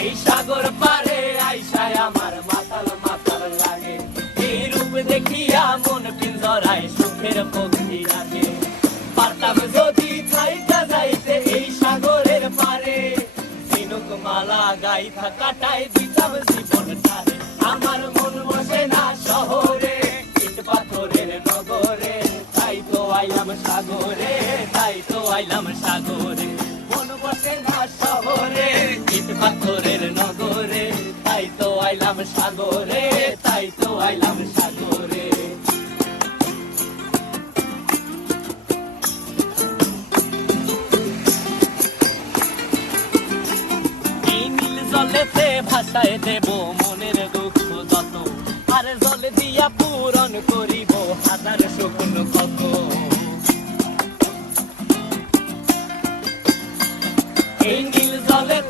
এই সাগর পারে আইসায় আমার মাতাল মাতাল লাগে, এই রূপ দেখিয়া মন পিঞ্জরায় সুখের পক্ষী রাখে। পারতাম যদি থাইকা যাইতে এই সাগরের পারে, ঝিনুক মালা গাইথা কাটাই দিতাম জীবনটারে। আমার মন বসে না শহরে, ইট পাথরের নগরে, তাই তো আইলাম সাগরে, তাই তো আইলাম সাগরে। মন বসে না শহরে, ইট পাথরের নগরে, তাই তো আইলাম সাগরে, তাই তো আইলাম সাগরে। এই নীল জলেতে ভাসায় দেব মনের দুঃখ যত, আর জলে দিয়া পূরণ করিব হাজার স্বপ্ন কত। এই নীল জলে